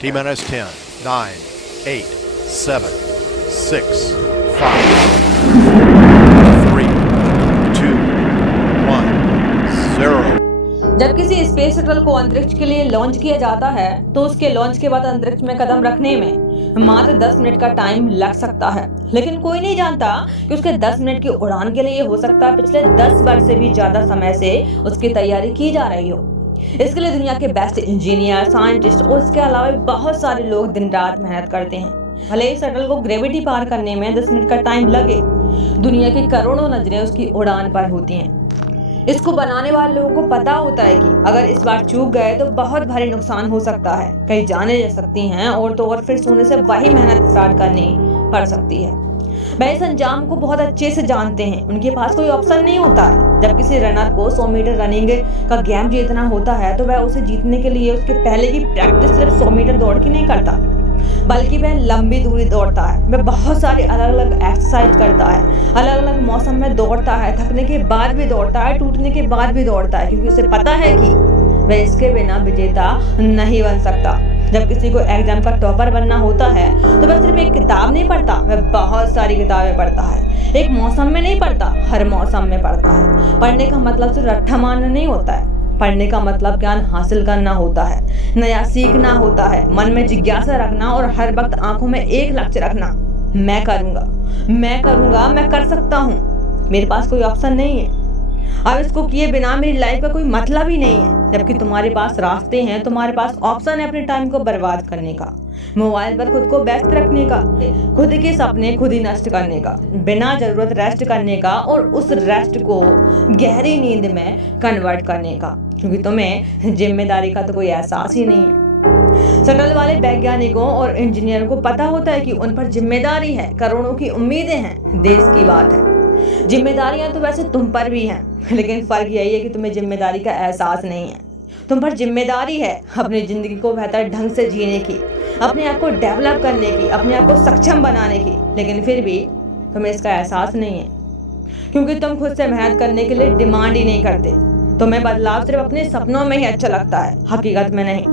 T minus 10, 9, 8, 7, 6, 5, 3, 2, 1, 0. जब किसी space shuttle को अंतरिक्ष के लिए लॉन्च किया जाता है तो उसके लॉन्च के बाद अंतरिक्ष में कदम रखने में मात्र 10 मिनट का टाइम लग सकता है, लेकिन कोई नहीं जानता कि उसके 10 मिनट की उड़ान के लिए हो सकता है पिछले 10 वर्ष से भी ज्यादा समय से उसकी तैयारी की जा रही हो। इसके लिए दुनिया के बेस्ट इंजीनियर, साइंटिस्ट और इसके अलावा बहुत सारे लोग दिन रात मेहनत करते हैं। भले ही शटल को ग्रेविटी पार करने में 10 मिनट का टाइम लगे, दुनिया की करोड़ों नजरें उसकी उड़ान पर होती हैं। इसको बनाने वाले लोगों को पता होता है कि अगर इस बार चूक गए तो बहुत भारी नुकसान हो सकता है, कई जानें जा सकती हैं और तो और फिर सोने से वही मेहनत स्टार्ट करनी पड़ सकती है। वह इस अंजाम को बहुत अच्छे से जानते हैं, उनके पास कोई ऑप्शन नहीं होता है। जब किसी रनर को 100 मीटर रनिंग का गेम जीतना होता है तो वह उसे जीतने के लिए उसके पहले की प्रैक्टिस सिर्फ 100 मीटर दौड़ की नहीं करता, बल्कि वह लंबी दूरी दौड़ता है। वह बहुत सारी अलग अलग एक्सरसाइज करता है, अलग अलग मौसम में दौड़ता है, थकने के बाद भी दौड़ता है, टूटने के बाद भी दौड़ता है, क्योंकि उसे पता है कि वह इसके बिना विजेता नहीं बन सकता। जब किसी को एग्जाम का टॉपर बनना होता है तो वह सिर्फ एक किताब नहीं पढ़ता, वह बहुत सारी किताबें पढ़ता है। एक मौसम में नहीं पढ़ता, हर मौसम में पढ़ता है। पढ़ने का मतलब सिर्फ रट्टा मारना नहीं होता है, पढ़ने का मतलब ज्ञान हासिल करना होता है, नया सीखना होता है, मन में जिज्ञासा रखना और हर वक्त आंखों में एक लक्ष्य रखना। मैं करूंगा, मैं करूंगा, मैं कर सकता हूँ, मेरे पास कोई ऑप्शन नहीं है। अब इसको किए बिना मेरी लाइफ का कोई मतलब ही नहीं है। जबकि तुम्हारे पास रास्ते हैं, तुम्हारे पास ऑप्शन है अपने टाइम को बर्बाद करने का, मोबाइल पर खुद को व्यस्त रखने का, खुद के सपने खुद ही नष्ट करने का, बिना जरूरत रेस्ट करने का और उस रेस्ट को गहरी नींद में कन्वर्ट करने का, क्योंकि तुम्हें जिम्मेदारी का तो कोई एहसास ही नहीं है। शटल वाले वैज्ञानिकों और इंजीनियरों को पता होता है कि उन पर जिम्मेदारी है, करोड़ों की उम्मीदें हैं, देश की बात है। जिम्मेदारियां तो वैसे तुम पर भी हैं, लेकिन फर्क यही है कि तुम्हें जिम्मेदारी का एहसास नहीं है। तुम पर जिम्मेदारी है अपनी जिंदगी को बेहतर ढंग से जीने की, अपने आप को डेवलप करने की, अपने आप को सक्षम बनाने की, लेकिन फिर भी तुम्हें इसका एहसास नहीं है, क्योंकि तुम खुद से मेहनत करने के लिए डिमांड ही नहीं करते। तुम्हें बदलाव सिर्फ अपने सपनों में ही अच्छा लगता है, हकीकत में नहीं।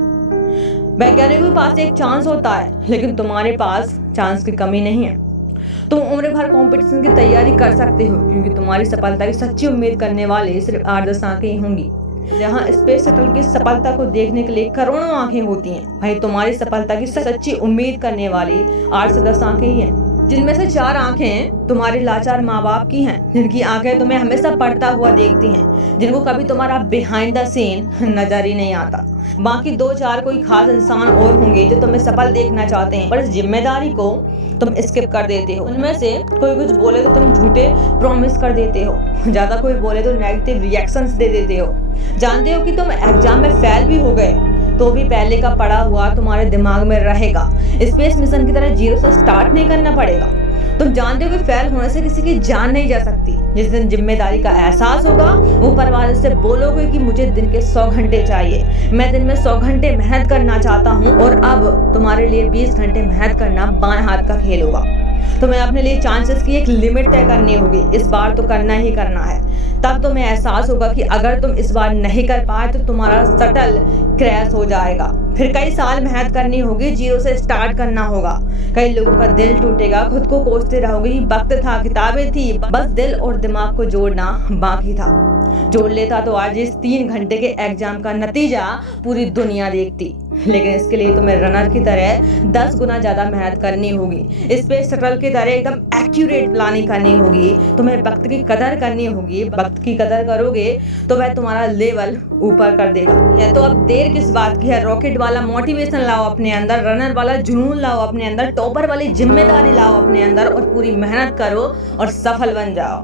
वैज्ञानिकों के पास एक चांस होता है, लेकिन तुम्हारे पास चांस की कमी नहीं है। तुम उम्र भर कंपटीशन की तैयारी कर सकते हो, क्योंकि तुम्हारी सफलता की सच्ची उम्मीद करने वाले सिर्फ 8-10 आंखें ही होंगी। जहाँ स्पेस शटल की सफलता को देखने के लिए करोड़ों आंखें होती हैं, वहीं तुम्हारी सफलता की सच्ची उम्मीद करने वाली 8 से 10 आंखें ही हैं, जिनमें से 4 आंखें तुम्हारे लाचार माँ बाप की हैं, जिनकी आंखें तुम्हें हमेशा पढ़ता हुआ देखती हैं, जिनको कभी तुम्हारा बिहाइंड द सीन नजर ही नहीं आता। बाकी 2-4 कोई खास इंसान और होंगे जो तुम्हें सफल देखना चाहते हैं, पर इस जिम्मेदारी को तुम स्किप कर देते हो। उनमें से कोई कुछ बोले तो तुम झूठे प्रॉमिस कर देते हो, ज्यादा कोई बोले तो नेगेटिव रिएक्शंस दे देते हो। जानते हो कि तुम एग्जाम में फेल भी हो गए तो भी पहले का पढ़ा हुआ तुम्हारे दिमाग में रहेगा। स्पेस मिशन की तरह 0 से स्टार्ट नहीं करना पड़ेगा। तुम जानते हो कि फेल होने से किसी की जान नहीं जा सकती। जिस दिन जिम्मेदारी का एहसास होगा, ऊपर वाले से बोलोगे कि मुझे दिन के 100 घंटे चाहिए, मैं दिन में 100 घंटे मेहनत करना चाहता हूँ और अब तुम्हारे लिए 20 घंटे मेहनत करना बाएं हाथ का खेल होगा। तुम्हें अपने लिए चांसेस की एक लिमिट तय करनी होगी, इस बार तो करना ही करना है। तब तुम्हें एहसास होगा कि अगर तुम इस बार नहीं कर पाए तो तुम्हारा शटल क्रैश हो जाएगा। फिर कई साल मेहनत करनी होगी, 0 से स्टार्ट करना होगा। कई लोगों का दिल टूटेगा, खुद को कोसते रहोगे, वक्त था, किताबें थी, बस दिल और दिमाग को जोड़ना बाकी था। जोड़ लेता तो आज इस 3 घंटे के एग्जाम का नतीजा पूरी दुनिया देखती, लेकिन इसके लिए तुम्हें रनर की तरह 10 गुना ज्यादा मेहनत करनी होगी। स्पेस शटल की तरह एकदम एक्यूरेट प्लानिंग करनी होगी। तुम्हें वक्त की कदर करनी होगी। वक्त की कदर करोगे तो वह तुम्हारा लेवल ऊपर कर देगा। तो अब देर किस बात की है? रॉकेट वाला मोटिवेशन लाओ अपने अंदर, रनर वाला जुनून लाओ अपने अंदर, टॉपर वाली जिम्मेदारी लाओ अपने अंदर और पूरी मेहनत करो और सफल बन जाओ।